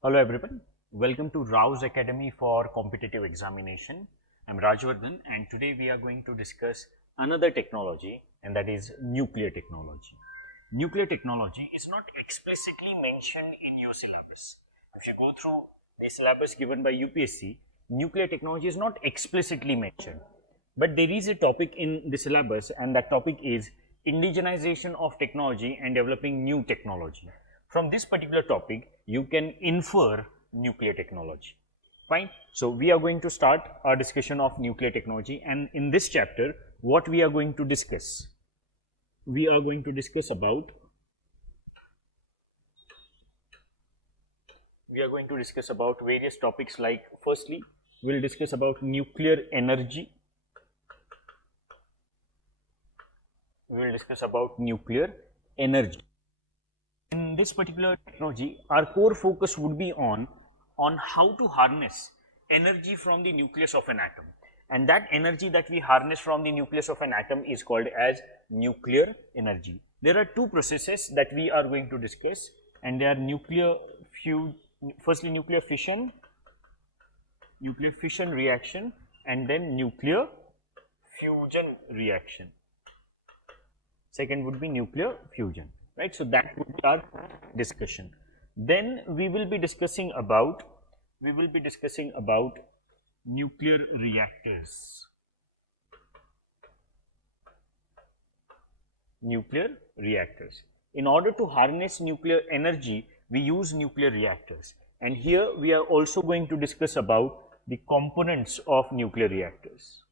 Hello everyone, welcome to RAO'S Academy for Competitive Examination. I'm Rajvardhan and today we are going to discuss another technology, and that is nuclear technology. Nuclear technology is not explicitly mentioned in your syllabus. If you go through the syllabus given by UPSC, nuclear technology is not explicitly mentioned. But there is a topic in the syllabus, and that topic is indigenization of technology and developing new technology. From this particular topic, you can infer nuclear technology. Fine. So, we are going to start our discussion of nuclear technology, and in this chapter, what we are going to discuss? We are going to discuss about various topics, like firstly, we will discuss about nuclear energy. We will discuss about nuclear energy. In this particular technology, our core focus would be on how to harness energy from the nucleus of an atom, and that energy that we harness from the nucleus of an atom is called as nuclear energy. There are two processes that we are going to discuss, and they are nuclear fission reaction, and then nuclear fusion reaction. Second would be nuclear fusion. Right, so that would be our discussion. Then we will be discussing about nuclear reactors. Nuclear reactors. In order to harness nuclear energy, we use nuclear reactors. And here we are also going to discuss about the components of nuclear reactors.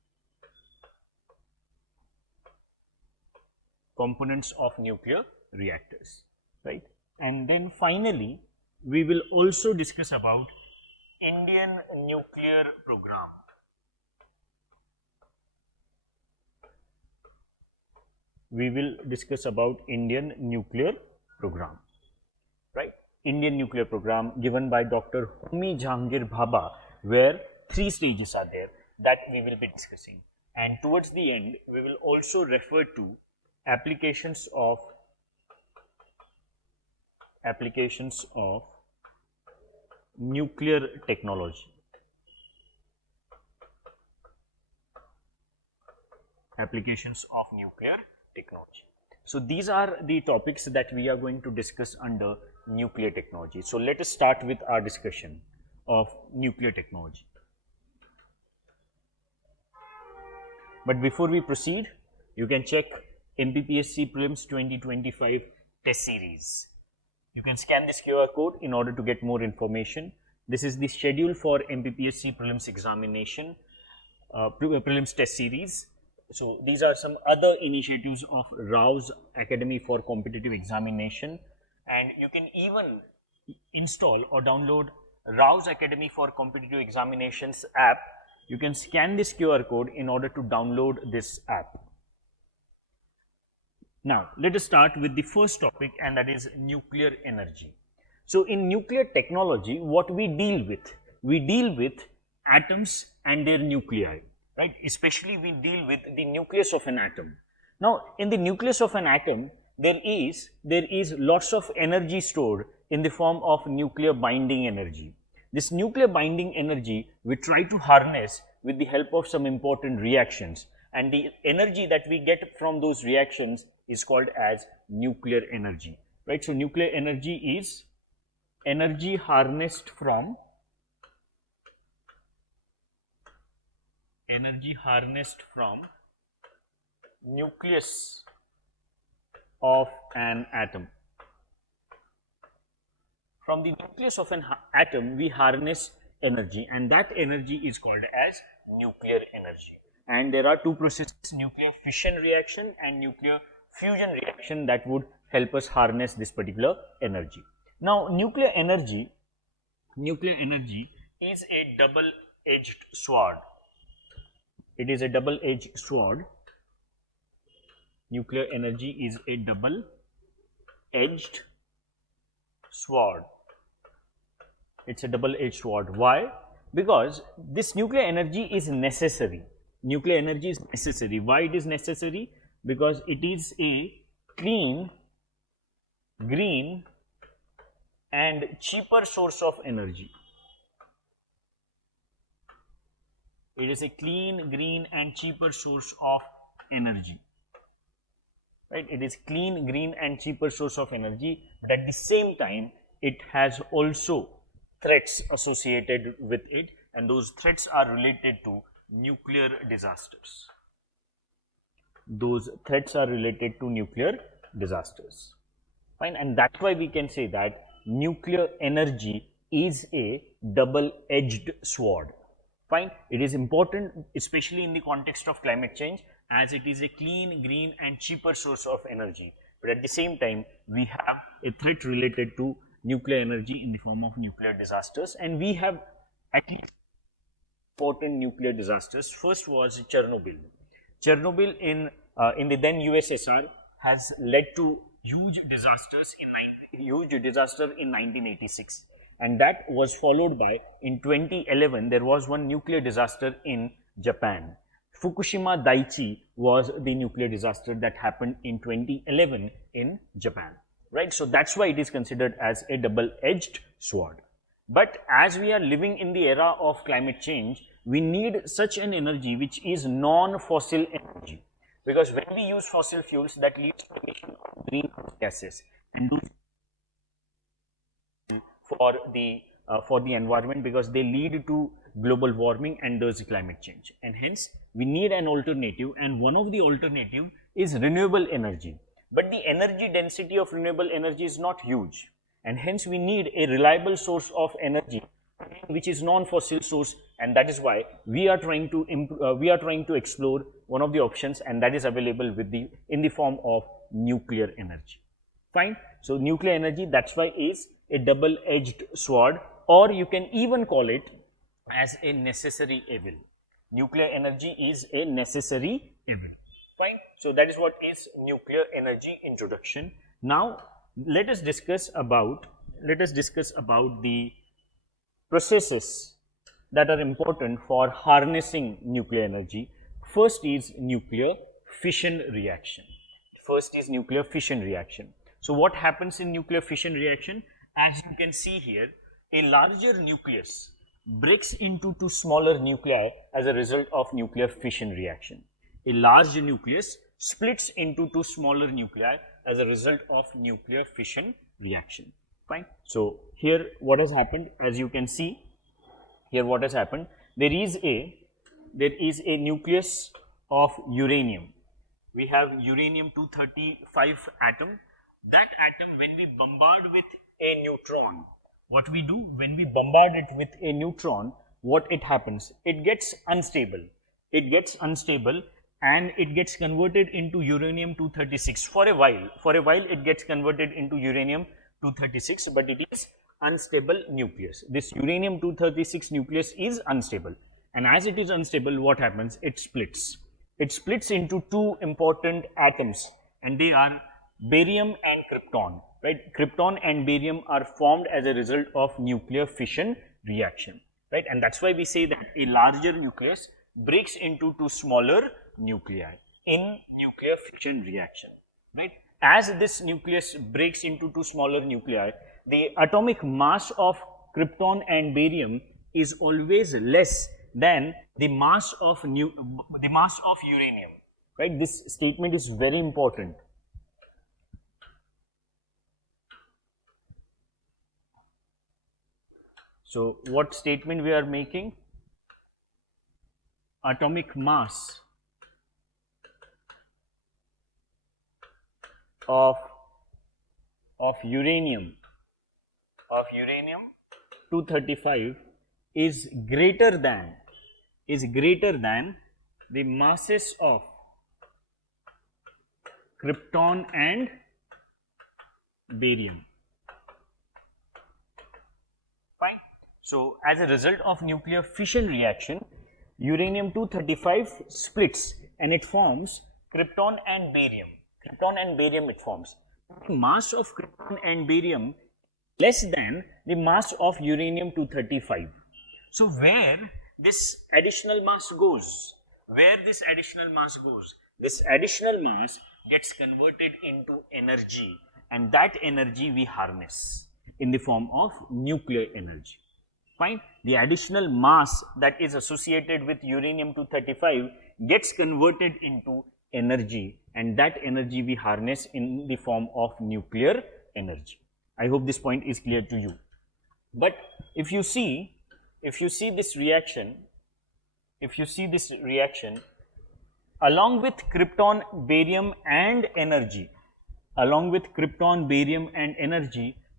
Components of nuclear reactors, right? And then finally, we will also discuss about Indian nuclear program. We will discuss about Indian nuclear program, right? Indian nuclear program given by Dr. Homi Jahangir Bhabha, where 3 stages are there that we will be discussing. And towards the end, we will also refer to applications of nuclear technology. Applications of nuclear technology. So these are the topics that we are going to discuss under nuclear technology. So let us start with our discussion of nuclear technology. But before we proceed, you can check UPSC Prelims 2025 test series. You can scan this QR code in order to get more information. This is the schedule for UPSC Prelims examination, Prelims test series. So these are some other initiatives of RAO'S Academy for Competitive Examination, and you can even install or download RAO'S Academy for Competitive Examinations app. You can scan this QR code in order to download this app. Now, let us start with the first topic, and that is nuclear energy. So, in nuclear technology, what we deal with atoms and their nuclei, right? Especially we deal with the nucleus of an atom. Now, in the nucleus of an atom, there is lots of energy stored in the form of nuclear binding energy. This nuclear binding energy we try to harness with the help of some important reactions, and the energy that we get from those reactions is called as nuclear energy, right? So nuclear energy is energy harnessed from nucleus of an atom. From the nucleus of an atom, we harness energy, and that energy is called as nuclear energy. And there are two processes, nuclear fission reaction and nuclear fusion reaction, that would help us harness this particular energy. Now, nuclear energy is a double-edged sword. It is a double-edged sword. Nuclear energy is a double-edged sword. It's a double-edged sword. Why? Because this nuclear energy is necessary. Nuclear energy is necessary. Why it is necessary? Because it is a clean, green and cheaper source of energy. It is a clean, green and cheaper source of energy. Right? It is clean, green and cheaper source of energy, but at the same time it has also threats associated with it, and those threats are related to nuclear disasters. Those threats are related to nuclear disasters. Fine, and that's why we can say that nuclear energy is a double-edged sword. Fine, it is important especially in the context of climate change, as it is a clean, green and cheaper source of energy, but at the same time we have a threat related to nuclear energy in the form of nuclear disasters, and we have at least important nuclear disasters. First was Chernobyl. Chernobyl in the then USSR has led to huge disaster in 1986, and that was followed by, in 2011 there was one nuclear disaster in Japan. Fukushima Daiichi was the nuclear disaster that happened in 2011 in Japan, right? So that's why it is considered as a double-edged sword. But as we are living in the era of climate change, we need such an energy which is non-fossil energy, because when we use fossil fuels, that leads to emission of greenhouse gases, and those for the environment, because they lead to global warming and thus climate change, and hence we need an alternative, and one of the alternative is renewable energy. But the energy density of renewable energy is not huge, and hence we need a reliable source of energy which is non-fossil source, and that is why we are trying to explore one of the options, and that is available in the form of nuclear energy. Fine. So nuclear energy, that's why is a double-edged sword, or you can even call it as a necessary evil. Nuclear energy is a necessary evil. Fine. So that is what is nuclear energy introduction. Now let us discuss about the processes that are important for harnessing nuclear energy. First is nuclear fission reaction. So what happens in nuclear fission reaction? As you can see here, a larger nucleus breaks into two smaller nuclei as a result of nuclear fission reaction. A large nucleus splits into two smaller nuclei as a result of nuclear fission reaction. Fine. So here what has happened, as you can see here, what has happened, there is a nucleus of uranium. We have uranium-235 atom. That atom, when we bombard with a neutron, what we do when we bombard it with a neutron, what it happens, it gets unstable, and it gets converted into uranium-236 for a while. It gets converted into uranium-236, but it is unstable nucleus. This uranium-236 nucleus is unstable, and as it is unstable, what happens? It splits into two important atoms, and they are barium and krypton, right? Krypton and barium are formed as a result of nuclear fission reaction, right? And that's why we say that a larger nucleus breaks into two smaller nuclei in nuclear fission reaction, right? As this nucleus breaks into two smaller nuclei, the atomic mass of krypton and barium is always less than the mass of uranium, right? This statement is very important. So what statement we are making? Atomic mass of uranium 235 is greater than the masses of krypton and barium. Fine. So as a result of nuclear fission reaction, uranium-235 splits and it forms krypton and barium. It forms. The mass of krypton and barium less than the mass of uranium-235. So where this additional mass goes? This additional mass gets converted into energy, and that energy we harness. in the form of nuclear energy. Fine. The additional mass that is associated with uranium-235 gets converted into energy, and that energy we harness in the form of nuclear energy. I hope this point is clear to you. But if you see this reaction, along with krypton, barium and energy,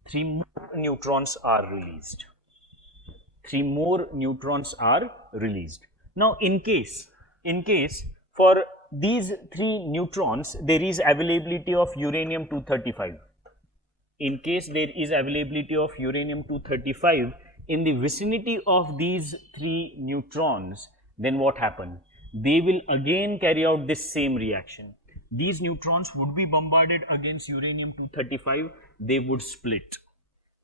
three more neutrons are released. Now, in case for these 3 neutrons there is availability of uranium-235. In case there is availability of uranium-235 in the vicinity of these 3 neutrons, then what happens? They will again carry out this same reaction. These neutrons would be bombarded against uranium-235, they would split.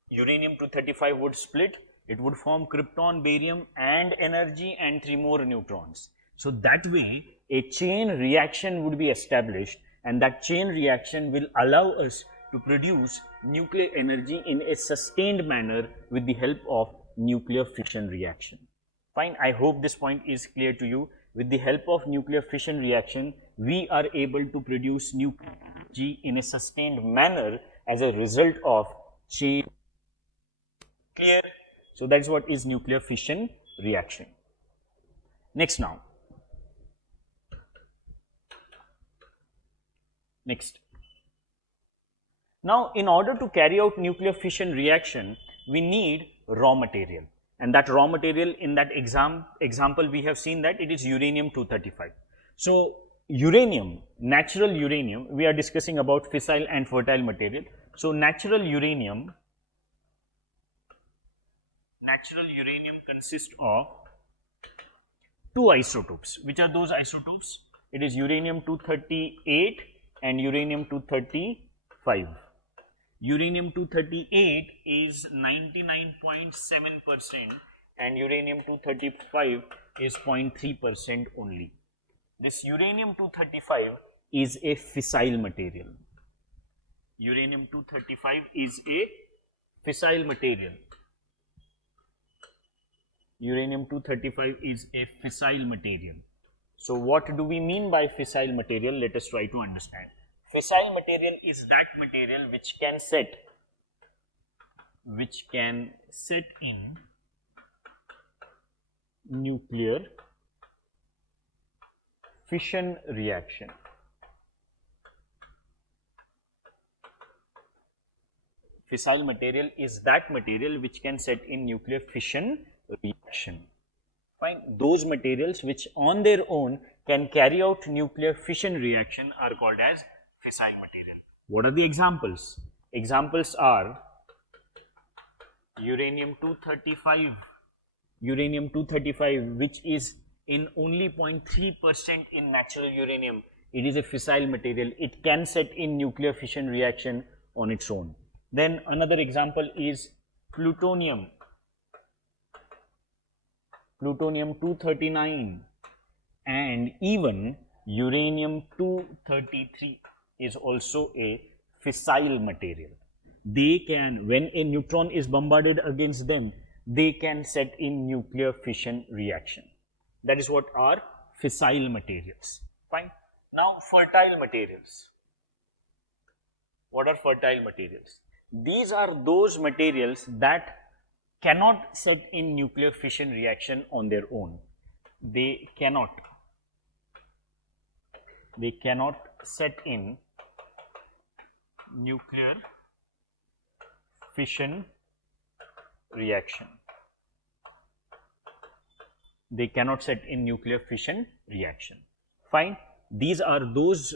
Uranium-235 would split, it would form krypton, barium and energy and 3 more neutrons. So that way a chain reaction would be established, and that chain reaction will allow us to produce nuclear energy in a sustained manner with the help of nuclear fission reaction. Fine, I hope this point is clear to you. With the help of nuclear fission reaction, we are able to produce nuclear energy in a sustained manner as a result of chain. Clear? So that is what is nuclear fission reaction. Next. Now, in order to carry out nuclear fission reaction, we need raw material, and that raw material in that example we have seen that it is uranium-235. So, natural uranium, we are discussing about fissile and fertile material. So, natural uranium consists of 2 isotopes. Which are those isotopes? It is uranium-238 and uranium-235. Uranium-238 is 99.7% and uranium-235 is 0.3% only. This uranium-235 is a fissile material. Uranium-235 is a fissile material. Uranium-235 is a fissile material. So, what do we mean by fissile material? Let us try to understand. Fissile material is that material which can set in nuclear fission reaction. Fissile material is that material which can set in nuclear fission reaction. Fine. Those materials which on their own can carry out nuclear fission reaction are called as fissile material. What are the examples? Examples are uranium-235, which is in only 0.3% in natural uranium. It is a fissile material. It can set in nuclear fission reaction on its own. Then another example is plutonium-239, and even uranium-233 is also a fissile material. They can, when a neutron is bombarded against them, they can set in nuclear fission reaction. That is what are fissile materials. Fine. Now, fertile materials. What are fertile materials? These are those materials that cannot set in nuclear fission reaction on their own. They cannot set in nuclear fission reaction. They cannot set in nuclear fission reaction. Fine. These are those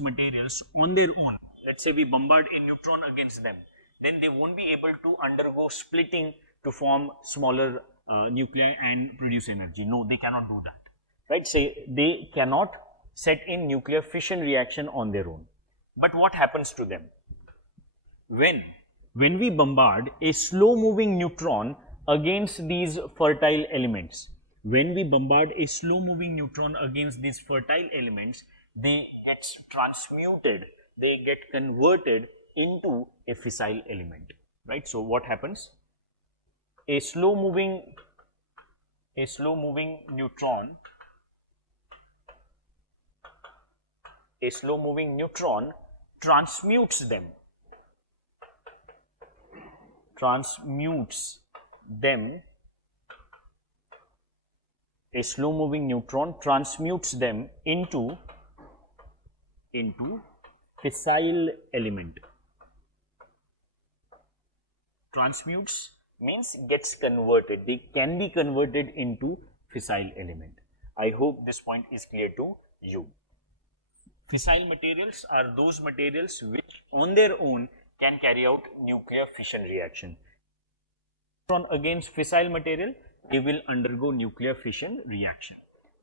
materials on their own. Let's say we bombard a neutron against them, then they won't be able to undergo splitting to form smaller nuclei and produce energy. No, they cannot do that. Right? Say they cannot set in nuclear fission reaction on their own. But what happens to them? When we bombard a slow moving neutron against these fertile elements, they get transmuted, they get converted into a fissile element. right? So what happens? A slow moving neutron, transmutes them a slow moving neutron transmutes them into fissile element. Transmutes means gets converted. They can be converted into fissile element. I hope this point is clear to you. Fissile materials are those materials which on their own can carry out nuclear fission reaction. Against fissile material, they will undergo nuclear fission reaction.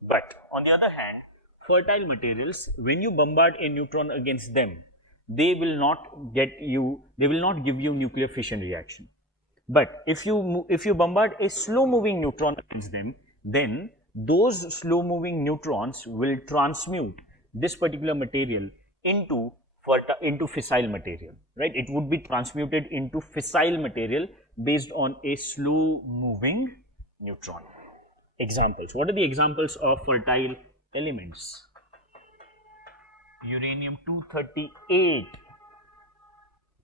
But on the other hand, fertile materials, when you bombard a neutron against them, they will not give you nuclear fission reaction. But if you bombard a slow moving neutron against them, then those slow moving neutrons will transmute this particular material into fissile material, right? It would be transmuted into fissile material based on a slow moving neutron. Examples. What are the examples of fertile elements? Uranium-238.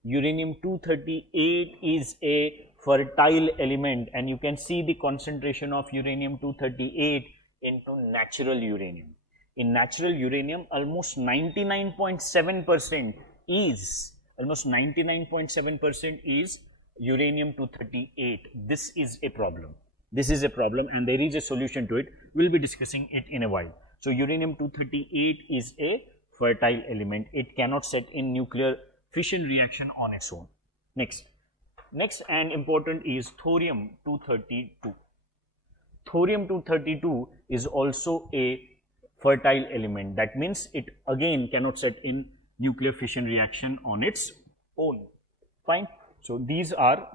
Uranium-238 is a fertile element, and you can see the concentration of uranium-238 into natural uranium. In natural uranium, almost 99.7% is uranium-238. This is a problem. And there is a solution to it. We'll be discussing it in a while. So uranium-238 is a fertile element. It cannot set in nuclear fission reaction on its own. Next and important is thorium-232. Thorium-232 is also a fertile element. That means it again cannot set in nuclear fission reaction on its own. Fine. So these are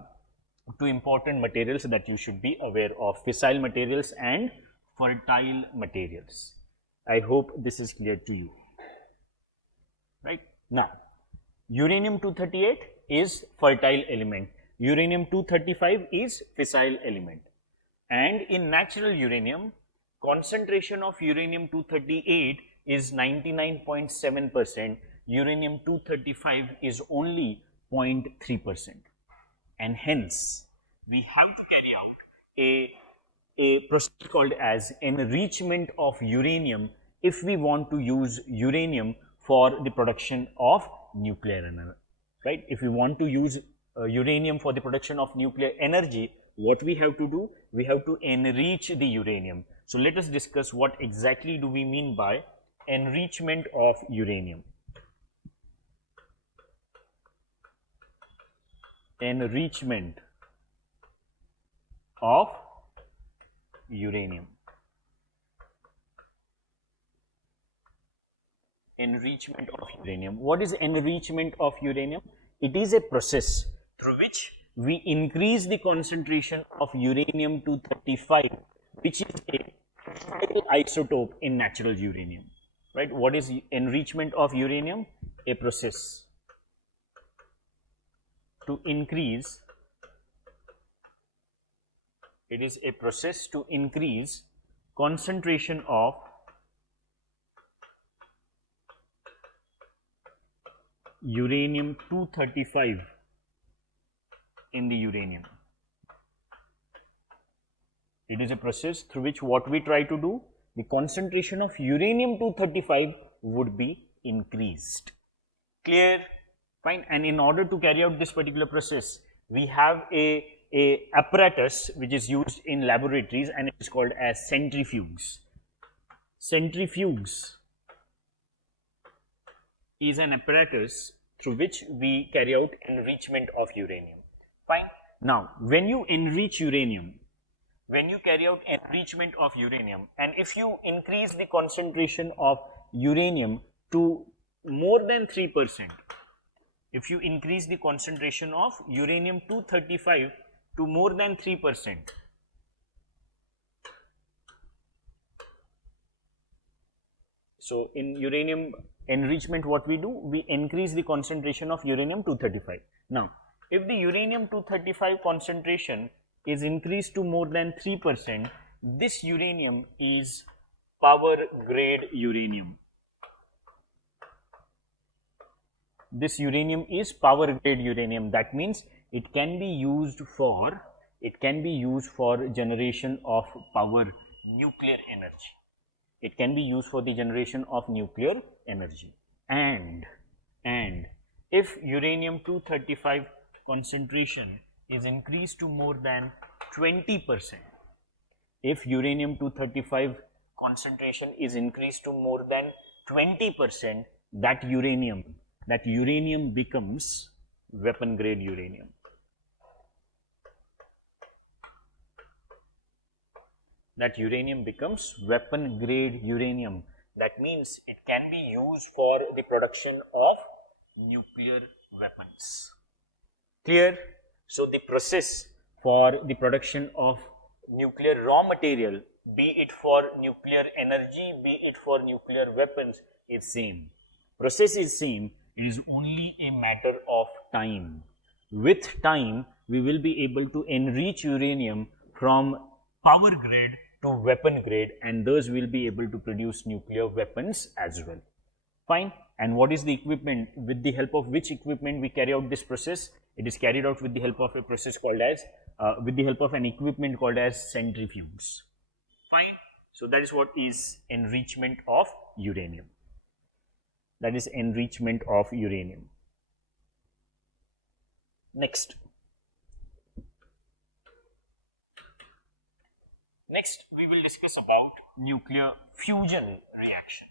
two important materials that you should be aware of: fissile materials and fertile materials. I hope this is clear to you. Right. Now, uranium-238 is fertile element. Uranium-235 is fissile element. And in natural uranium, concentration of uranium-238 is 99.7%. Uranium-235 is only 0.3%. And hence, we have to carry out a process called as enrichment of uranium if we want to use uranium for the production of nuclear energy, right? If we want to use uranium for the production of nuclear energy, what we have to do? We have to enrich the uranium. So let us discuss what exactly do we mean by enrichment of uranium. Enrichment of uranium. Enrichment of uranium. What is enrichment of uranium? It is a process through which we increase the concentration of uranium-235, which is a isotope in natural uranium, right? What is enrichment of uranium? A process to increase, it is a process to increase concentration of uranium-235 in the uranium. It is a process through which what we try to do, the concentration of uranium-235 would be increased. Clear? Fine. And in order to carry out this particular process, we have a apparatus which is used in laboratories, and it is called as centrifuges. Centrifuges is an apparatus through which we carry out enrichment of uranium. Fine. Now, when you enrich uranium, when you carry out enrichment of uranium, and if you increase the concentration of uranium to more than 3%, if you increase the concentration of uranium-235 to more than 3%, so in uranium enrichment, what we do? We increase the concentration of uranium-235. Now, if the uranium-235 concentration is increased to more than 3%, this uranium is power grade uranium. This uranium is power grade uranium. That means it can be used for generation of power, nuclear energy. It can be used for the generation of nuclear energy. And if uranium-235 concentration is increased to more than 20%, if uranium-235 concentration is increased to more than 20%, that uranium becomes weapon grade uranium. That uranium becomes weapon grade uranium. That means it can be used for the production of nuclear weapons. Clear? So the process for the production of nuclear raw material, be it for nuclear energy, be it for nuclear weapons, is same. Process is same. It is only a matter of time. With time, we will be able to enrich uranium from power grade to weapon grade, and thus we will be able to produce nuclear weapons as well. Fine. And what is the equipment? With the help of which equipment we carry out this process? It is carried out with the help of a process called as, with the help of an equipment called as centrifuges. Fine. So that is what is enrichment of uranium. That is enrichment of uranium. Next, we will discuss about nuclear fusion reaction.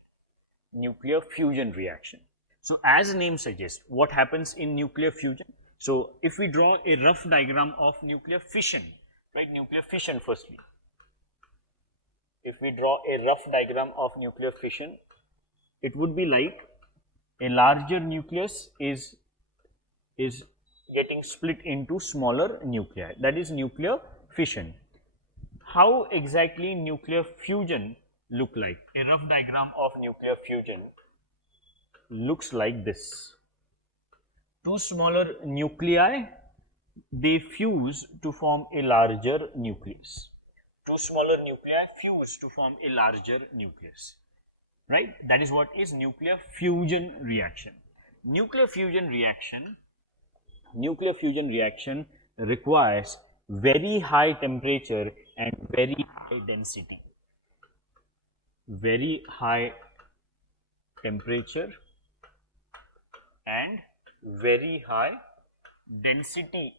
Nuclear fusion reaction. So, as name suggests, what happens in nuclear fusion? So, if we draw a rough diagram of nuclear fission, right? Nuclear fission firstly. If we draw a rough diagram of nuclear fission, it would be like a larger nucleus is getting split into smaller nuclei. That is nuclear fission. How exactly nuclear fusion look like? A rough diagram of nuclear fusion looks like this. Two smaller nuclei, they fuse to form a larger nucleus. Two smaller nuclei fuse to form a larger nucleus. Right? That is what is nuclear fusion reaction. Nuclear fusion reaction requires very high temperature and very high density. Very high temperature and very high density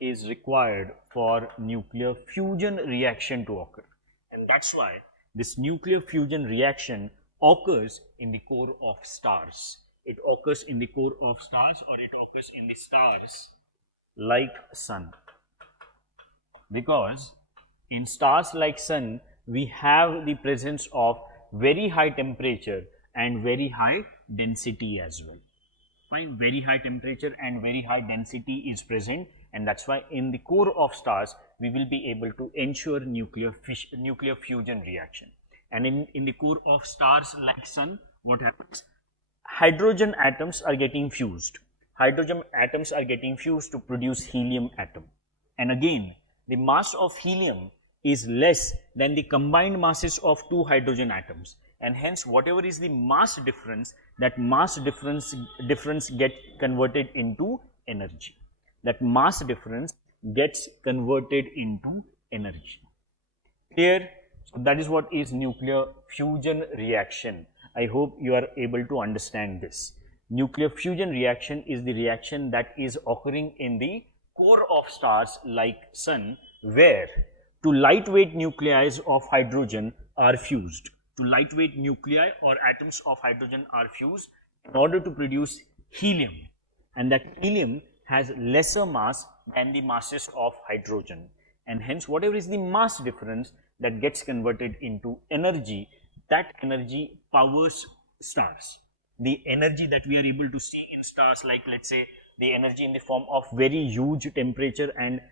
is required for nuclear fusion reaction to occur. And that's why this nuclear fusion reaction occurs in the core of stars. It occurs in the core of stars, or it occurs in the stars like sun. Because in stars like sun, we have the presence of very high temperature and very high density as well. Fine, very high temperature and very high density is present, and that's why in the core of stars we will be able to ensure nuclear fusion reaction. And in the core of stars like sun, what happens? Hydrogen atoms are getting fused. Hydrogen atoms are getting fused to produce helium atom. And again, the mass of helium is less than the combined masses of two hydrogen atoms. And hence, whatever is the mass difference, that mass difference gets converted into energy. That mass difference gets converted into energy. Clear? So that is what is nuclear fusion reaction. I hope you are able to understand this. Nuclear fusion reaction is the reaction that is occurring in the core of stars like sun, where two lightweight nuclei of hydrogen are fused. Two lightweight nuclei or atoms of hydrogen are fused in order to produce helium, and that helium has lesser mass than the masses of hydrogen, and hence whatever is the mass difference that gets converted into energy, that energy powers stars. The energy that we are able to see in stars, like let's say the energy in the form of very huge temperature and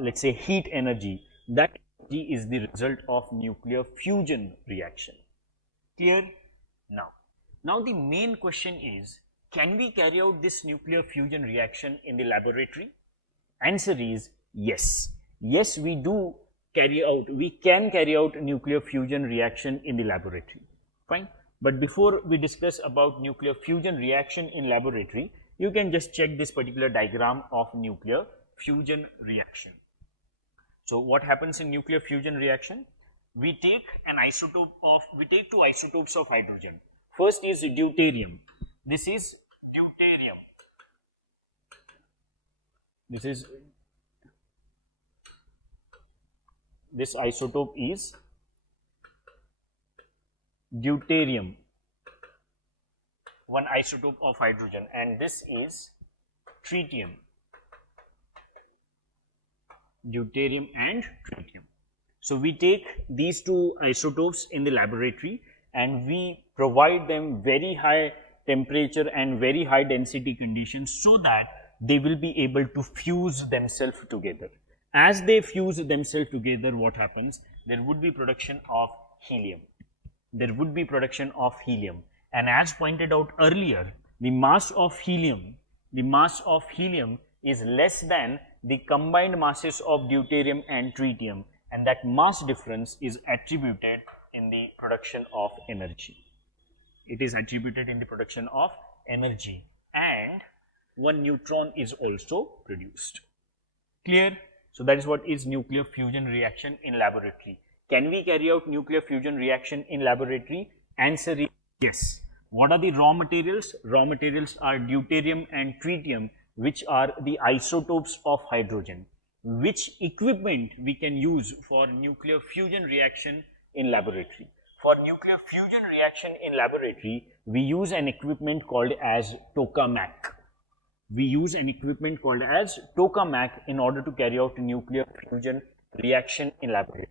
let's say heat energy, that energy is the result of nuclear fusion reaction. Clear? Now the main question is, can we carry out this nuclear fusion reaction in the laboratory? Answer is yes. Yes, we can carry out nuclear fusion reaction in the laboratory. Fine. But before we discuss about nuclear fusion reaction in laboratory, you can just check this particular diagram of nuclear fusion reaction. So what happens in nuclear fusion reaction? We take two isotopes of hydrogen. First is deuterium. This is deuterium. This isotope is deuterium, one isotope of hydrogen, and this is tritium, deuterium and tritium. So we take these two isotopes in the laboratory and we provide them very high temperature and very high density conditions so that they will be able to fuse themselves together. As they fuse themselves together, what happens? There would be production of helium. And as pointed out earlier, the mass of helium is less than the combined masses of deuterium and tritium, and that mass difference is attributed in the production of energy. It is attributed in the production of energy, and one neutron is also produced. Clear? So that is what is nuclear fusion reaction in laboratory. Can we carry out nuclear fusion reaction in laboratory? Answer is yes. What are the raw materials? Raw materials are deuterium and tritium, which are the isotopes of hydrogen. Which equipment we can use for nuclear fusion reaction in laboratory? For nuclear fusion reaction in laboratory, we use an equipment called as tokamak. In order to carry out nuclear fusion reaction in laboratory.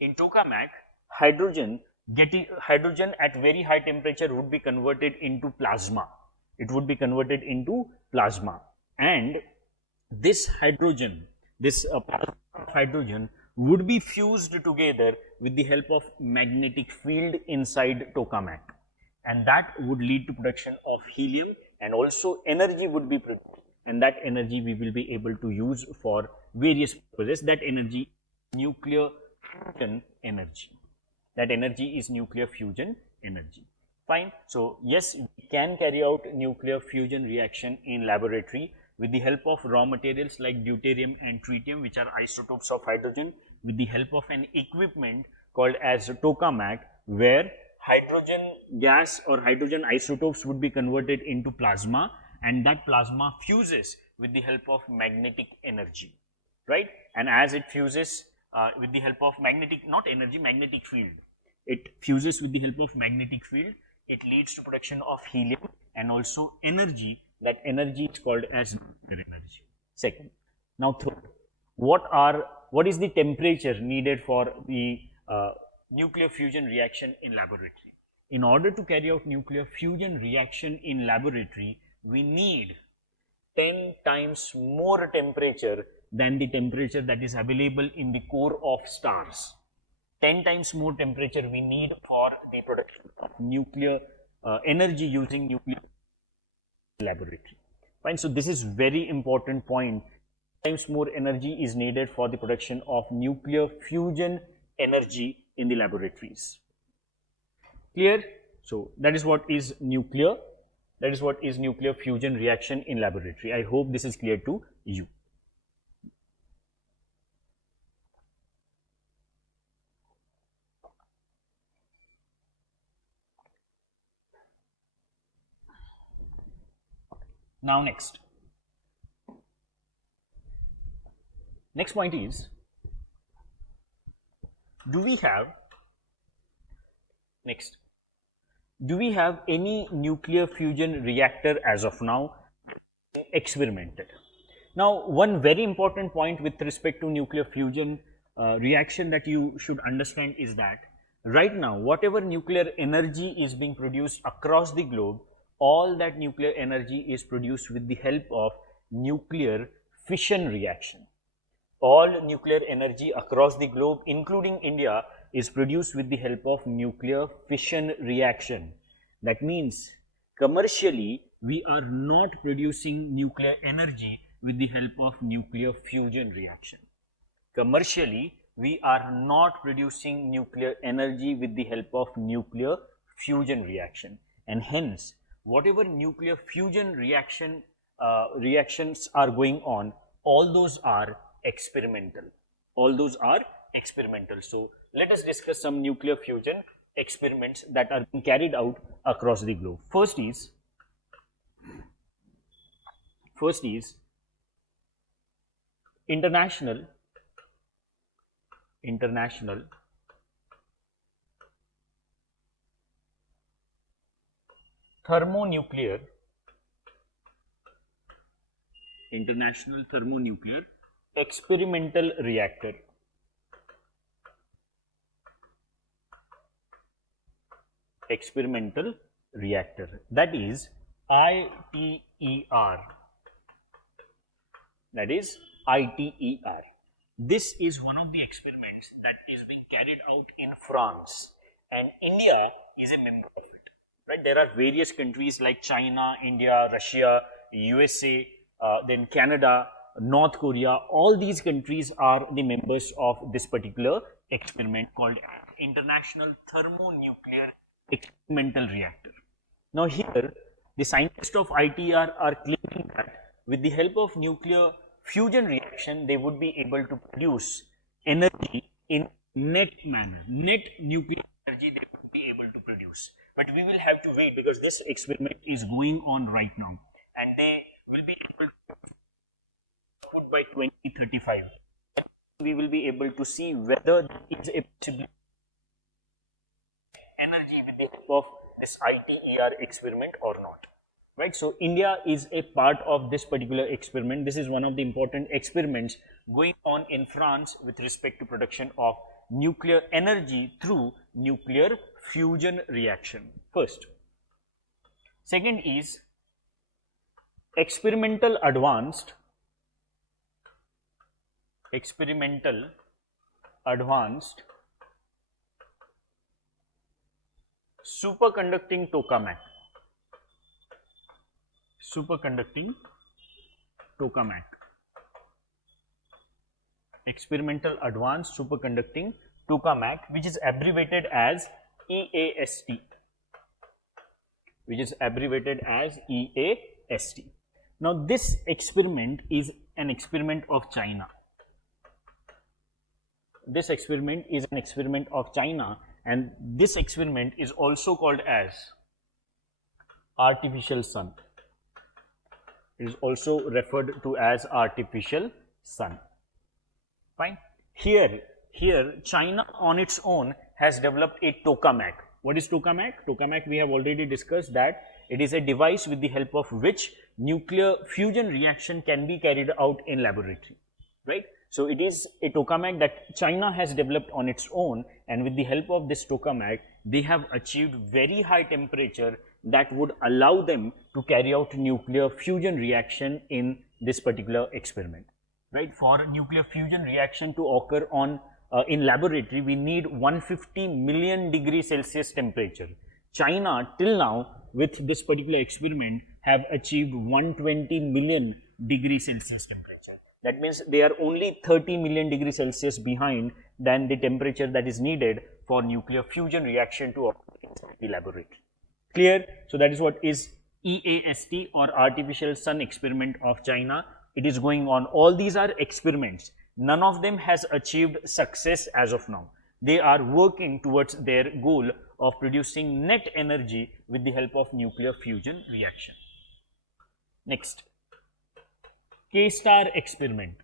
In tokamak, hydrogen at very high temperature would be converted into plasma. And this hydrogen would be fused together with the help of magnetic field inside tokamak, and that would lead to production of helium, and also energy would be produced, and that energy we will be able to use for various purposes. That energy is nuclear fusion energy. Fine. So yes, we can carry out nuclear fusion reaction in laboratory with the help of raw materials like deuterium and tritium, which are isotopes of hydrogen, with the help of an equipment called as tokamak, where hydrogen gas or hydrogen isotopes would be converted into plasma, and that plasma fuses with the help of magnetic energy, right? And as it fuses with the help of magnetic field, it fuses with the help of magnetic field, it leads to production of helium and also energy. That energy is called as nuclear energy. Second. Now third, what is the temperature needed for the nuclear fusion reaction in laboratory? In order to carry out nuclear fusion reaction in laboratory, we need 10 times more temperature than the temperature that is available in the core of stars. 10 times more temperature we need for the production of nuclear energy using nuclear laboratory. Fine. So this is very important point. 10 times more energy is needed for the production of nuclear fusion energy in the laboratories. Clear? So that is what is nuclear fusion reaction in laboratory. I hope this is clear to you. Now next point is, do we have any nuclear fusion reactor as of now experimented? Now one very important point with respect to nuclear fusion reaction that you should understand is that right now whatever nuclear energy is being produced across the globe, all that nuclear energy is produced with the help of nuclear fission reaction. All nuclear energy across the globe, including India, is produced with the help of nuclear fission reaction. That means commercially we are not producing nuclear energy with the help of nuclear fusion reaction. Commercially, we are not producing nuclear energy with the help of nuclear fusion reaction, and hence whatever nuclear fusion reactions are going on, all those are experimental. All those are experimental. So let us discuss some nuclear fusion experiments that are being carried out across the globe. First is international thermonuclear experimental reactor. That is ITER. This is one of the experiments that is being carried out in France, and India is a member of it. Right? There are various countries like China, India, Russia, USA, then Canada, North Korea. All these countries are the members of this particular experiment called International Thermonuclear Experimental Reactor. Now here, the scientists of ITR are claiming that with the help of nuclear fusion reaction, they would be able to produce energy in net manner. Net nuclear energy they would be able to produce. But we will have to wait because this experiment is going on right now, and they will be able to put by 2035. We will be able to see whether there is a possibility energy with the help of this ITER experiment or not. Right, so India is a part of this particular experiment. This is one of the important experiments going on in France with respect to production of nuclear energy through nuclear fusion reaction. First. Second is experimental advanced superconducting tokamak. Experimental advanced superconducting tokamak, which is abbreviated as EAST. Now this experiment is an experiment of China. And this experiment is also called as artificial sun. It is also referred to as artificial sun. Fine. Here China on its own has developed a tokamak. What is tokamak? Tokamak, we have already discussed that it is a device with the help of which nuclear fusion reaction can be carried out in laboratory. Right? So it is a tokamak that China has developed on its own, and with the help of this tokamak, they have achieved very high temperature that would allow them to carry out nuclear fusion reaction in this particular experiment. Right? For nuclear fusion reaction to occur on in laboratory, we need 150 million degrees Celsius temperature. China till now with this particular experiment have achieved 120 million degrees Celsius temperature. That means they are only 30 million degrees Celsius behind than the temperature that is needed for nuclear fusion reaction to occur in the laboratory. Clear? So that is what is EAST or artificial sun experiment of China. It is going on. All these are experiments. None of them has achieved success as of now. They are working towards their goal of producing net energy with the help of nuclear fusion reaction. Next, K-star experiment.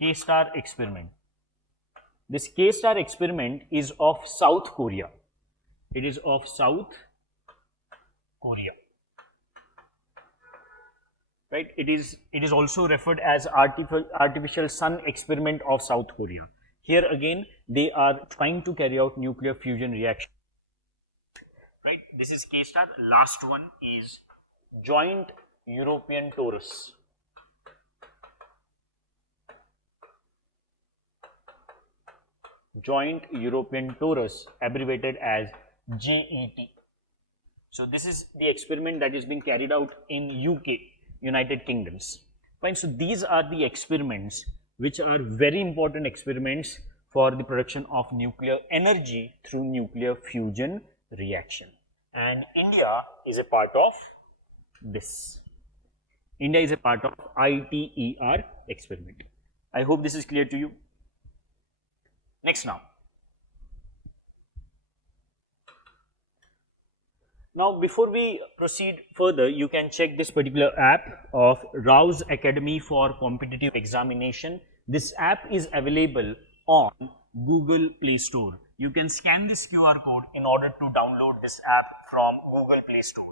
K-star experiment. This K-star experiment is of South Korea. It is of South Korea. Right? It is also referred as artificial sun experiment of South Korea. Here again, they are trying to carry out nuclear fusion reaction. Right? This is K-star. Last one is Joint European Torus. Joint European Torus, abbreviated as JET. So this is the experiment that is being carried out in UK, United Kingdoms. Fine. So these are the experiments which are very important experiments for the production of nuclear energy through nuclear fusion reaction. And India is a part of this. India is a part of ITER experiment. I hope this is clear to you. Next now. Now, before we proceed further, you can check this particular app of RAO'S Academy for Competitive Examination. This app is available on Google Play Store. You can scan this QR code in order to download this app from Google Play Store.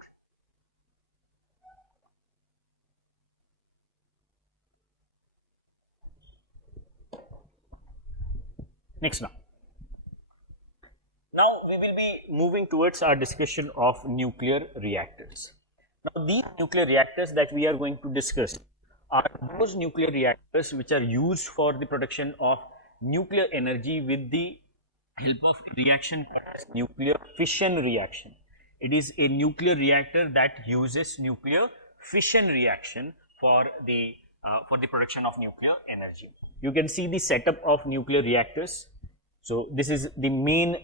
Next now. Now we will be moving towards our discussion of nuclear reactors. Now these nuclear reactors that we are going to discuss are those nuclear reactors which are used for the production of nuclear energy with the help of reaction called as nuclear fission reaction. It is a nuclear reactor that uses nuclear fission reaction for the production of nuclear energy. You can see the setup of nuclear reactors. So this is the main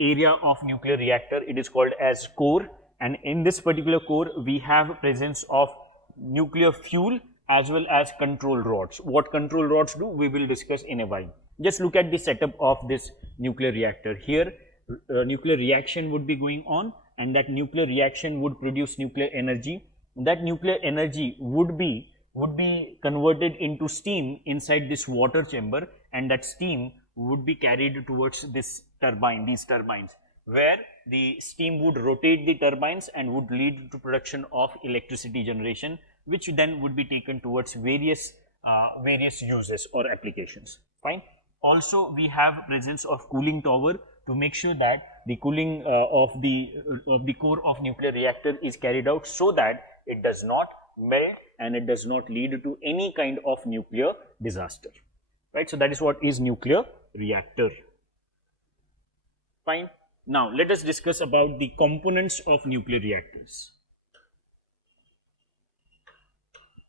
area of nuclear reactor. It is called as core, and in this particular core we have presence of nuclear fuel as well as control rods. What control rods do, we will discuss in a while. Just look at the setup of this nuclear reactor. Here nuclear reaction would be going on, and that nuclear reaction would produce nuclear energy. That nuclear energy would be converted into steam inside this water chamber, and that steam would be carried towards this turbine, these turbines, where the steam would rotate the turbines and would lead to production of electricity generation, which then would be taken towards various uses or applications. Fine. Also, we have presence of cooling tower to make sure that the cooling of the core of nuclear reactor is carried out so that it does not melt and it does not lead to any kind of nuclear disaster. Right. So that is what is nuclear reactor. Fine. Now let us discuss about the components of nuclear reactors.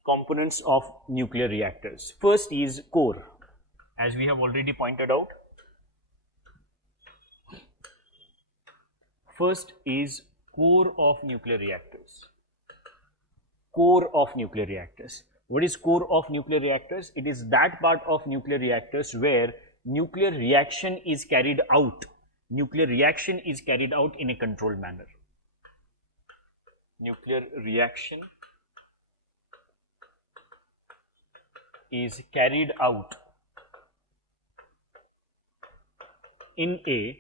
Components of nuclear reactors. First is core, as we have already pointed out. First is core of nuclear reactors. Core of nuclear reactors. What is core of nuclear reactors? It is that part of nuclear reactors where nuclear reaction is carried out. Nuclear reaction is carried out in a controlled manner. Nuclear reaction is carried out in a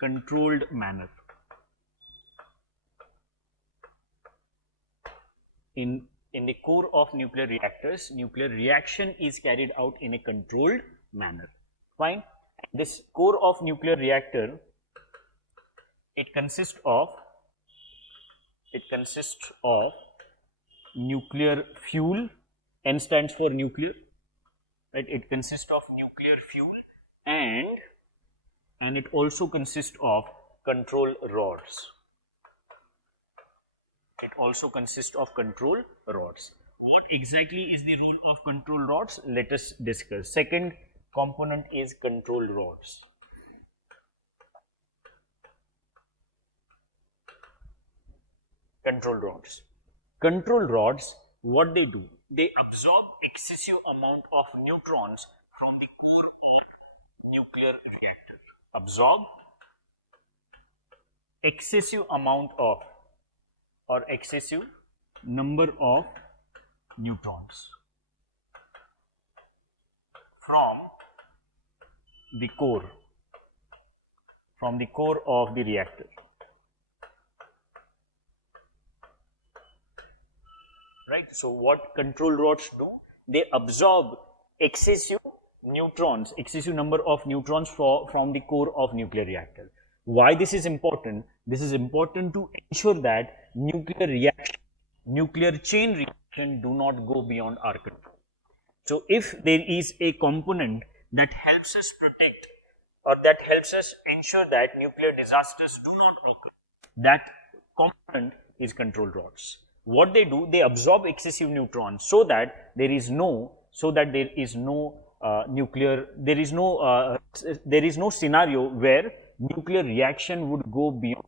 controlled manner. In the core of nuclear reactors, nuclear reaction is carried out in a controlled manner. Fine. This core of nuclear reactor, it consists of nuclear fuel. N stands for nuclear. Right. It consists of nuclear fuel and it also consists of control rods. It also consists of control rods. What exactly is the role of control rods? Let us discuss. Second component is control rods. Control rods. Control rods, what they do? They absorb excessive amount of neutrons from the core of nuclear reactor. Absorb excessive amount of or excessive number of neutrons from the core of the reactor. Right. So what control rods do? They absorb excessive neutrons, excessive number of neutrons from the core of nuclear reactor. Why this is important? This is important to ensure that nuclear chain reaction do not go beyond our control. So if there is a component that helps us protect or that helps us ensure that nuclear disasters do not occur. That component is control rods. What they do, they absorb excessive neutrons so that there is no nuclear, there is no scenario where nuclear reaction would go beyond.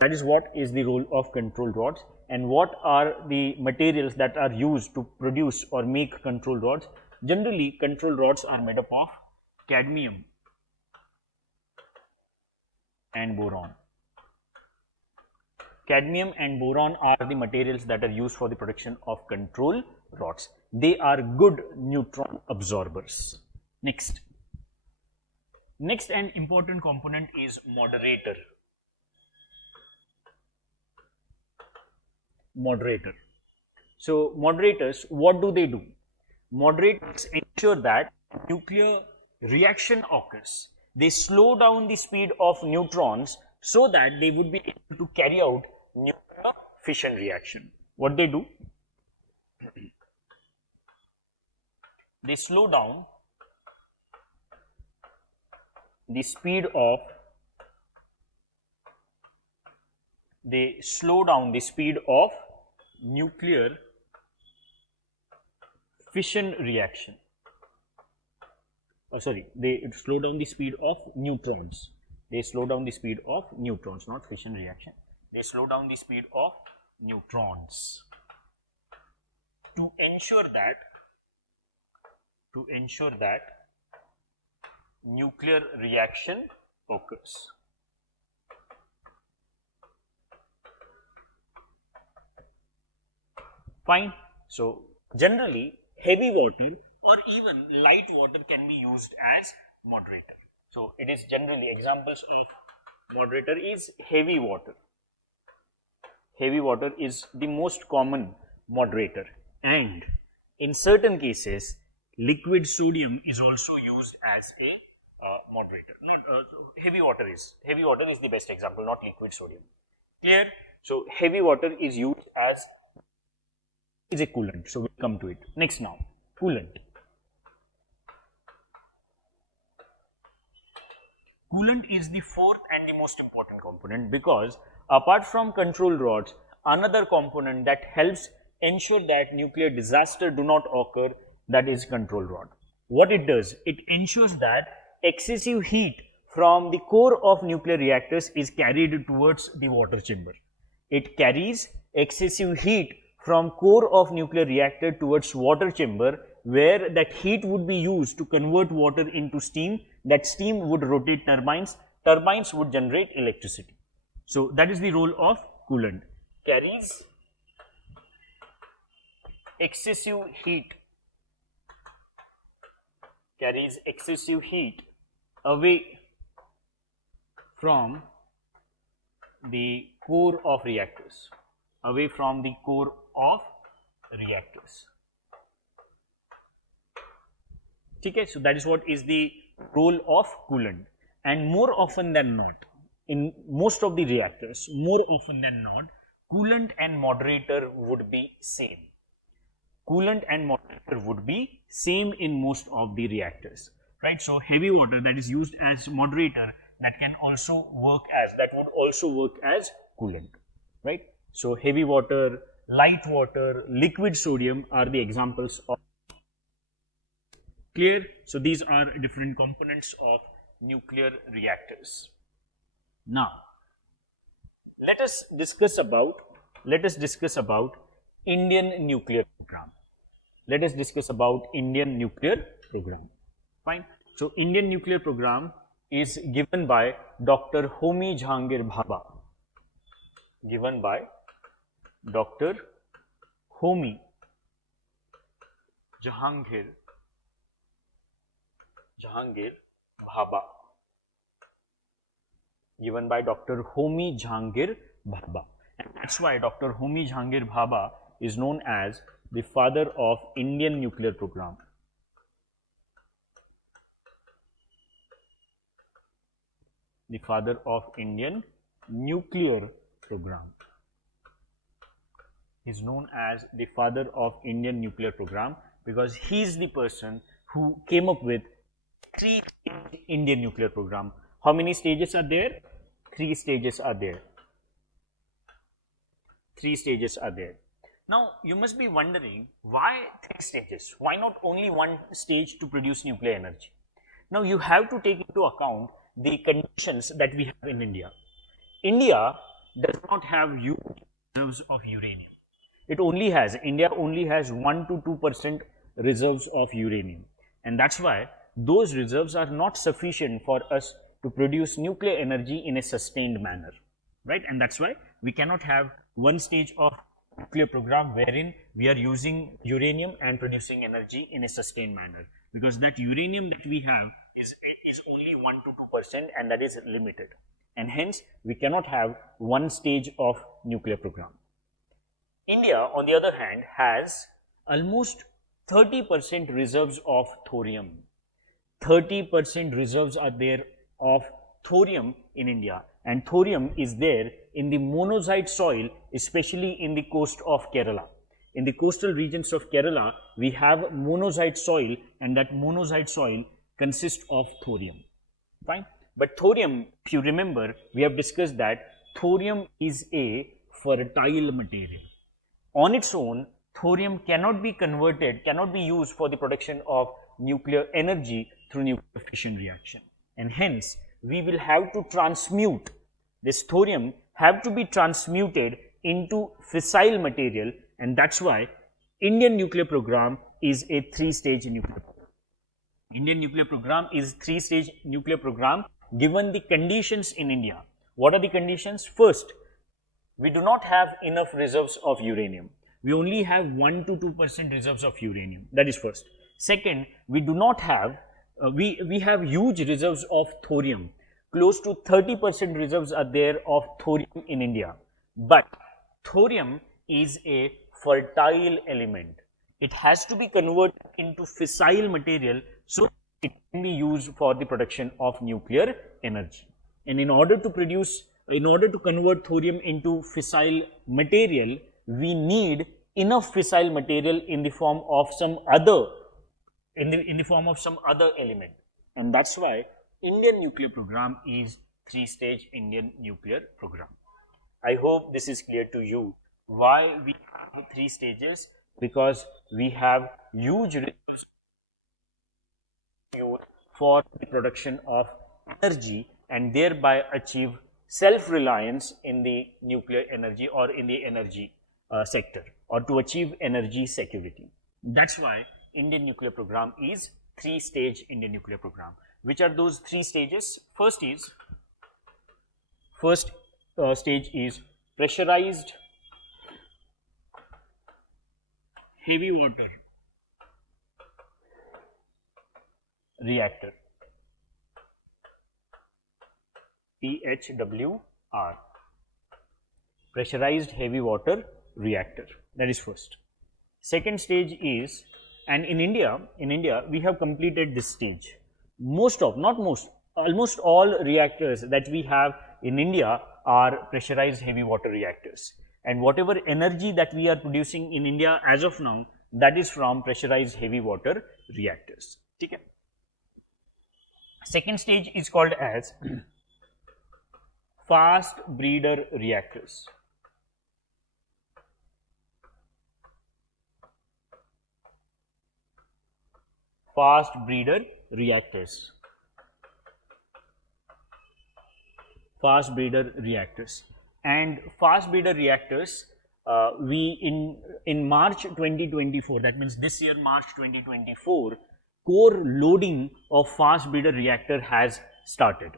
That is what is the role of control rods. And what are the materials that are used to produce or make control rods? Generally, control rods are made up of cadmium and boron. Cadmium and boron are the materials that are used for the production of control rods. They are good neutron absorbers. Next and important component is moderator. So moderators, what do they do? Moderators ensure that nuclear reaction occurs. They slow down the speed of neutrons so that they would be able to carry out nuclear fission reaction. What they do? They slow down the speed of nuclear fission reaction. They slow down the speed of neutrons. They slow down the speed of neutrons, not fission reaction. They slow down the speed of neutrons to ensure that nuclear reaction occurs. Fine. So generally, heavy water or even light water can be used as moderator. So it is generally, examples of moderator is heavy water. Heavy water is the most common moderator, and in certain cases liquid sodium is also used as a moderator. Heavy water is the best example, not liquid sodium. Clear? So heavy water is used as a coolant. So we'll come to it. Next now, coolant. Coolant is the fourth and the most important component, because apart from control rods, another component that helps ensure that nuclear disaster do not occur, that is control rod. What it does, it ensures that excessive heat from the core of nuclear reactors is carried towards the water chamber. It carries excessive heat from core of nuclear reactor towards water chamber, where that heat would be used to convert water into steam. That steam would rotate turbines. Turbines would generate electricity. So that is the role of coolant. Carries excessive heat. Carries excessive heat away from the core of reactors. Away from the core of reactors. Okay, so that is what is the role of coolant. And more often than not, in most of the reactors, more often than not, coolant and moderator would be same. Coolant and moderator would be same in most of the reactors, right? So heavy water that is used as moderator, that would also work as coolant, right? So heavy water, light water, liquid sodium are the examples of. Clear? So these are different components of nuclear reactors. Now, let us discuss about Indian nuclear program. Let us discuss about Indian nuclear program. Fine. So Indian nuclear program is given by Dr. Homi Jahangir Bhabha. Given by Dr. Homi Jahangir Bhabha. Given by Dr. Homi Jahangir Bhabha. And that's why Dr. Homi Jahangir Bhabha is known as the father of Indian nuclear program. The father of Indian nuclear program. Is known as the father of Indian nuclear program because he is the person who came up with 3 Indian nuclear program. How many stages are there? 3 stages are there. 3 stages are there. Now, you must be wondering, why 3 stages? Why not only one stage to produce nuclear energy? Now, you have to take into account the conditions that we have in India. India does not have huge reserves of uranium. India only has 1 to 2% reserves of uranium. And that's why those reserves are not sufficient for us to produce nuclear energy in a sustained manner, right? And that's why we cannot have one stage of nuclear program wherein we are using uranium and producing energy in a sustained manner, because that uranium that we have is only 1 to 2% and that is limited, and hence we cannot have one stage of nuclear program. India, on the other hand, has almost 30% reserves of thorium. 30% reserves are there of thorium in India, and thorium is there in the monazite soil, especially in the coast of Kerala. In the coastal regions of Kerala, we have monazite soil, and that monazite soil consists of thorium. Fine. But thorium, if you remember, we have discussed that thorium is a fertile material. On its own, thorium cannot be converted, cannot be used for the production of nuclear energy through nuclear fission reaction. And hence, we will have to transmute this thorium, have to be transmuted into fissile material, and that's why Indian nuclear program is a 3-stage nuclear program. Indian nuclear program is 3-stage nuclear program given the conditions in India. What are the conditions? First, we do not have enough reserves of uranium. We only have 1 to 2% reserves of uranium. That is first. Second, we do not have, we have huge reserves of thorium. Close to 30% reserves are there of thorium in India. But thorium is a fertile element. It has to be converted into fissile material so it can be used for the production of nuclear energy. And in order to convert thorium into fissile material, we need enough fissile material in the form of some other element. And that's why Indian nuclear program is 3-stage Indian nuclear program. I hope this is clear to you. Why we have 3 stages? Because we have huge reserves for the production of energy and thereby achieve self-reliance in the nuclear energy or in the energy sector, or to achieve energy security. That's why Indian nuclear program is 3-stage Indian nuclear program. Which are those 3 stages? First stage is pressurized heavy water reactor, PHWR, pressurized heavy water reactor. That is first. Second stage is, and in India we have completed this stage. Almost all reactors that we have in India are pressurized heavy water reactors, and whatever energy that we are producing in India as of now, that is from pressurized heavy water reactors. Okay. Second stage is called as fast breeder reactors. Fast breeder reactors. Fast breeder reactors. And fast breeder reactors, in March 2024, that means this year March 2024, core loading of fast breeder reactor has started.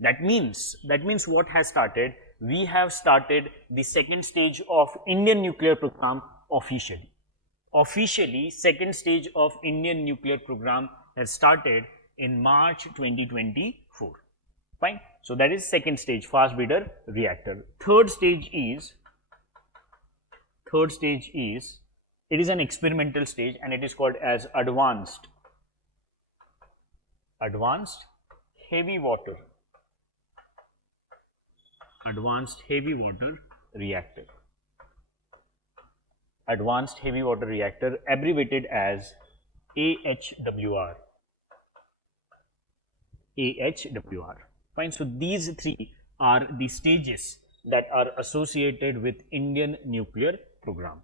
That means what has started? We have started the second stage of Indian nuclear program officially. Officially, second stage of Indian nuclear program has started in March 2024. Fine. So that is second stage, fast breeder reactor. Third stage is, it is an experimental stage and it is called as advanced heavy water reactor. Advanced heavy water reactor, abbreviated as AHWR. AHWR. Fine. So these three are the stages that are associated with Indian nuclear program.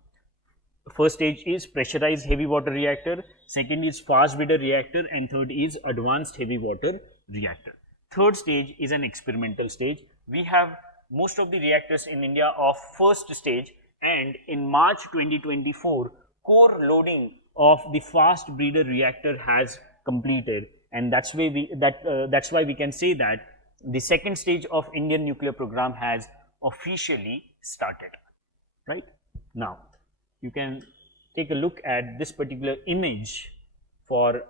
First stage is pressurized heavy water reactor, second is fast breeder reactor, and third is advanced heavy water reactor. Third stage is an experimental stage. We have most of the reactors in India of first stage, and in March 2024, core loading of the fast breeder reactor has completed, and that's why we can say that the second stage of Indian nuclear program has officially started. Right now, you can take a look at this particular image for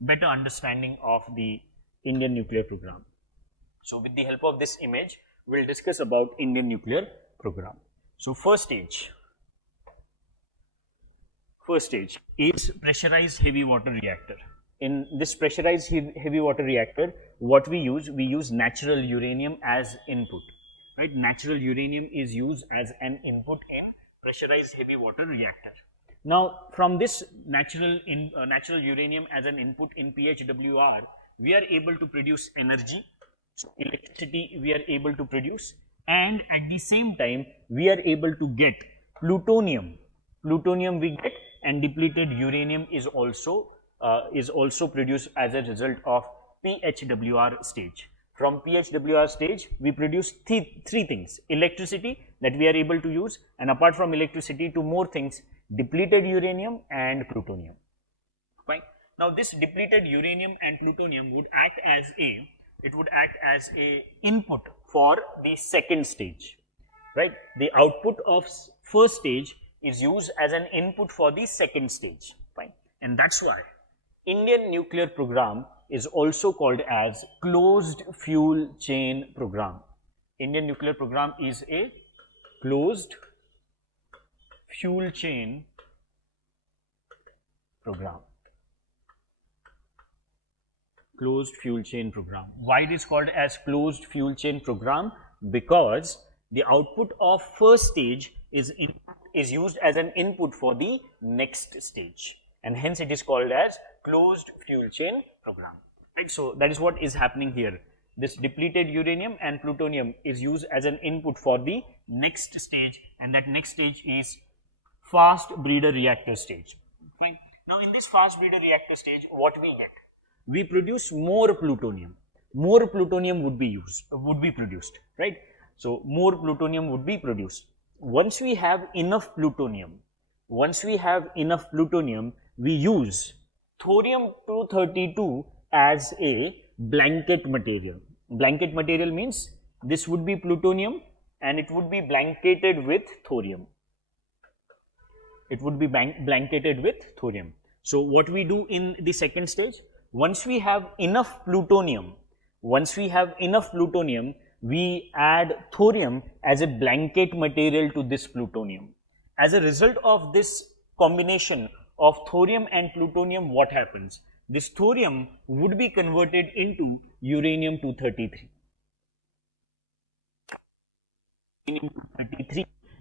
better understanding of the Indian nuclear program. So with the help of this image, we'll discuss about Indian nuclear program. So first stage is pressurized heavy water reactor. In this pressurized heavy water reactor, what we use natural uranium as input. Right, natural uranium is used as an input in pressurized heavy water reactor. Now, from this natural uranium as an input in PHWR, we are able to produce energy, so electricity we are able to produce, and at the same time we are able to get plutonium. Plutonium we get, and depleted uranium is also produced as a result of PHWR stage. From PHWR stage, we produce three things: electricity that we are able to use, and apart from electricity, two more things: depleted uranium and plutonium. Fine. Now, this depleted uranium and plutonium would act as a input for the second stage. Right. The output of first stage is used as an input for the second stage. Fine. And that's why Indian nuclear program is also called as closed fuel chain program. Indian nuclear program is a closed fuel chain program. Closed fuel chain program. Why it is called as closed fuel chain program? Because the output of first stage is used as an input for the next stage, and hence it is called as closed fuel chain program. Right, so that is what is happening here. This depleted uranium and plutonium is used as an input for the next stage, and that next stage is fast breeder reactor stage. Fine. Now, in this fast breeder reactor stage, what we get? We produce more plutonium. More plutonium would be produced. Right. So more plutonium would be produced. Once we have enough plutonium, we use thorium-232 as a blanket material. Blanket material means this would be plutonium and it would be blanketed with thorium. It would be blanketed with thorium. So what we do in the second stage, once we have enough plutonium, we add thorium as a blanket material to this plutonium. As a result of this combination of thorium and plutonium, what happens? This thorium would be converted into uranium-233.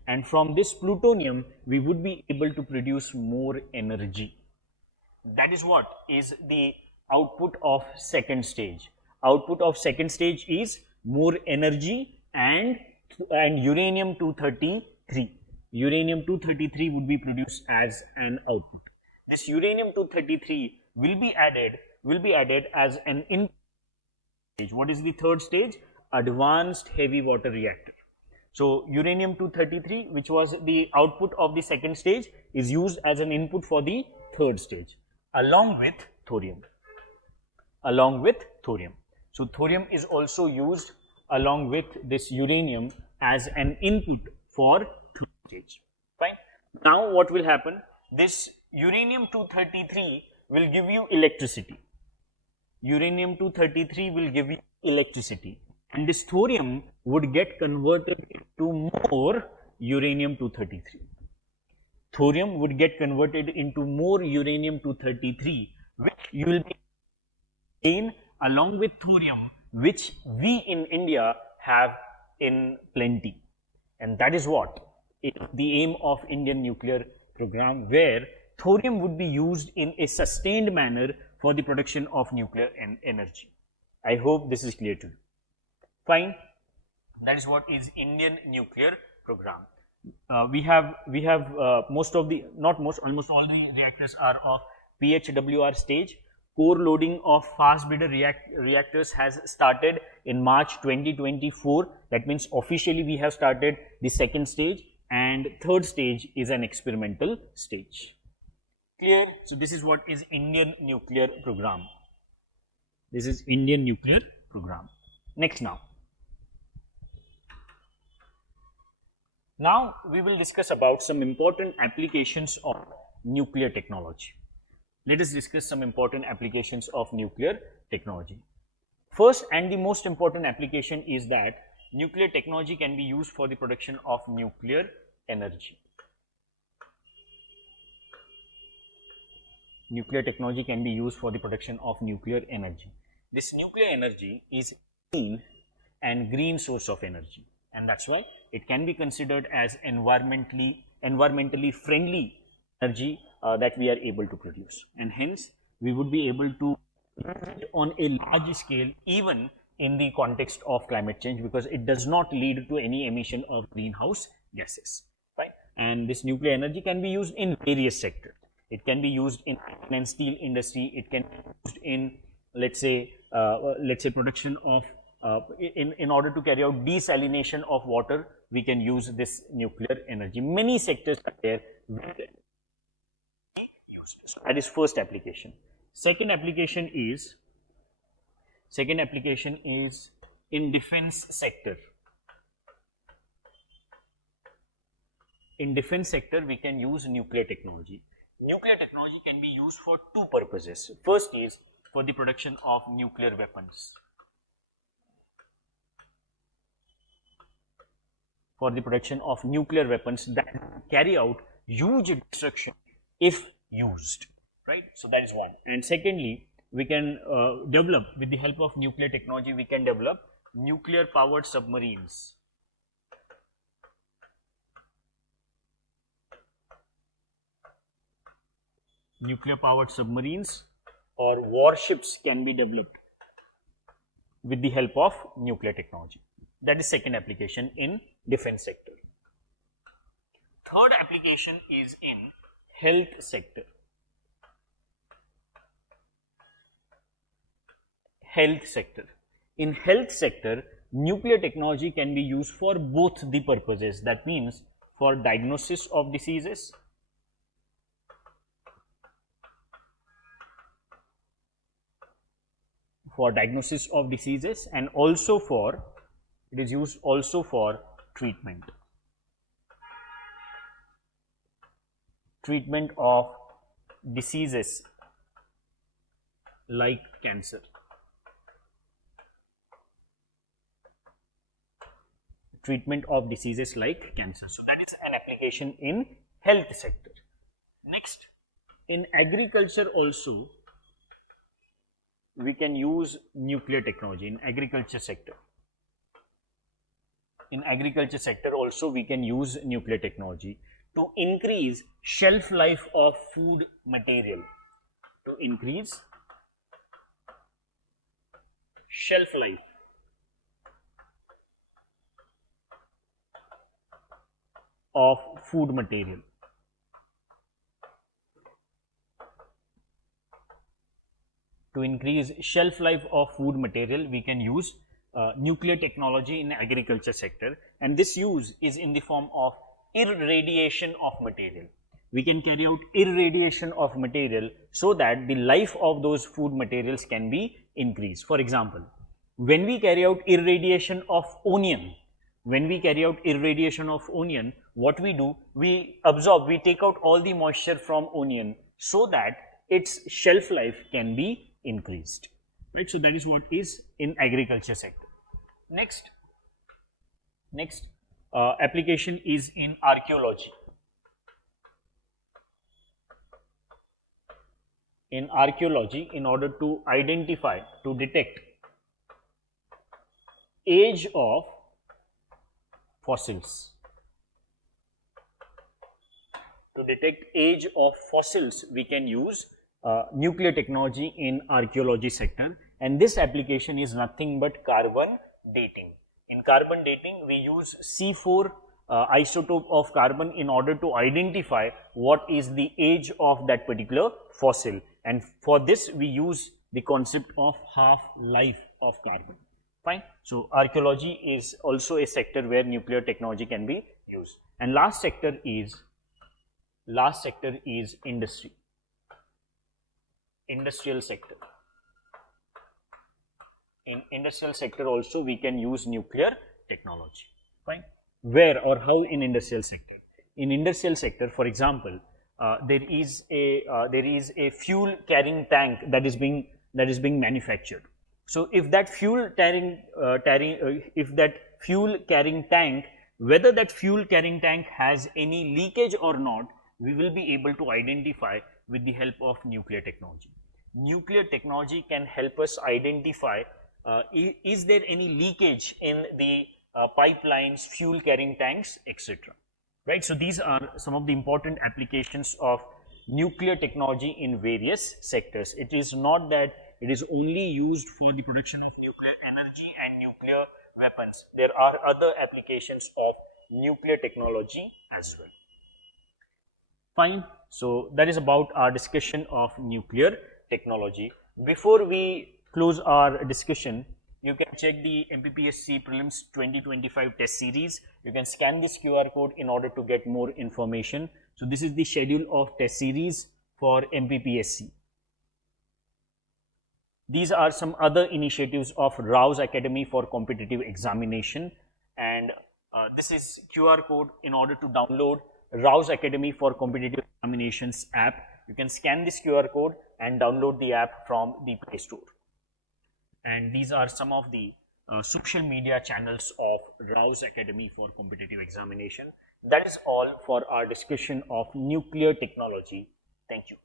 And from this plutonium, we would be able to produce more energy. That is what is the output of second stage. Output of second stage is more energy and uranium-233. Uranium-233 would be produced as an output. This uranium-233 will be added as an input stage. What is the third stage? Advanced heavy water reactor. So uranium-233, which was the output of the second stage, is used as an input for the third stage, along with thorium. So thorium is also used along with this uranium as an input for third stage. Fine. Now what will happen? This uranium-233 will give you electricity. Uranium-233 will give you electricity, and this thorium would get converted into more uranium-233. Thorium would get converted into more uranium-233, which you will be in along with thorium, which we in India have in plenty. And that is what is the aim of Indian nuclear program, where thorium would be used in a sustained manner for the production of nuclear energy. I hope this is clear to you. Fine. That is what is Indian nuclear program. We have most of the, not most, almost all the reactors are of PHWR stage. Core loading of fast breeder reactors has started in March 2024. That means officially we have started the second stage, and third stage is an experimental stage. Clear? So this is what is Indian nuclear program. This is Indian nuclear program. Next now. Now we will discuss about some important applications of nuclear technology. Let us discuss some important applications of nuclear technology. First and the most important application is that nuclear technology can be used for the production of nuclear energy. Nuclear technology can be used for the production of nuclear energy. This nuclear energy is clean and green source of energy, and that's why it can be considered as environmentally friendly energy that we are able to produce, and hence we would be able to on a large scale even in the context of climate change, because it does not lead to any emission of greenhouse gases, right? And this nuclear energy can be used in various sectors. It can be used in iron and steel industry. It can be used in, let's say production of in order to carry out desalination of water. We can use this nuclear energy. Many sectors are there where it can be used. So that is first application. Second application is in defense sector. In defense sector, we can use nuclear technology. Nuclear technology can be used for two purposes. First is for the production of nuclear weapons. For the production of nuclear weapons that carry out huge destruction if used, right? So that is one. And secondly, we can develop, with the help of nuclear technology, we can develop nuclear powered submarines. Nuclear powered submarines or warships can be developed with the help of nuclear technology. That is second application in defense sector. Third application is in health sector. Health sector. In health sector, nuclear technology can be used for both the purposes. That means for diagnosis of diseases, and also for, it is used also for treatment of diseases like cancer. Treatment of diseases like cancer. So that is an application in health sector. Next, in agriculture also we can use nuclear technology. In agriculture sector. In agriculture sector also we can use nuclear technology to increase shelf life of food material. To increase shelf life of food material. To increase shelf life of food material, we can use nuclear technology in agriculture sector, and this use is in the form of irradiation of material. We can carry out irradiation of material so that the life of those food materials can be increased. For example, when we carry out irradiation of onion, what we do, we take out all the moisture from onion so that its shelf life can be increased, right? So that is what is in agriculture sector. Next application is in archaeology. In archaeology, in order to identify, to detect age of fossils. To detect age of fossils, we can use nuclear technology in archaeology sector, and this application is nothing but carbon dating. In carbon dating, we use C4 isotope of carbon in order to identify what is the age of that particular fossil, and for this we use the concept of half-life of carbon. Fine. So archaeology is also a sector where nuclear technology can be used. And last sector is industry, industrial sector. In industrial sector also we can use nuclear technology. Fine. Where or how in industrial sector? In industrial sector, for example, there is a fuel carrying tank that is being manufactured. So if that fuel carrying tank, whether that fuel carrying tank has any leakage or not, we will be able to identify with the help of nuclear technology. Nuclear technology can help us identify is there any leakage in the pipelines, fuel carrying tanks, etc. Right. So these are some of the important applications of nuclear technology in various sectors. It is not that it is only used for the production of nuclear energy and nuclear weapons. There are other applications of nuclear technology as well. Fine. So that is about our discussion of nuclear technology. Before we close our discussion, you can check the UPSC Prelims 2025 test series. You can scan this QR code in order to get more information. So this is the schedule of test series for UPSC. These are some other initiatives of RAO'S Academy for competitive examination, and this is QR code in order to download RAO'S Academy for competitive examinations app. You can scan this QR code and download the app from the Play Store. And these are some of the social media channels of RAO'S Academy for competitive examination. That is all for our discussion of nuclear technology. Thank you.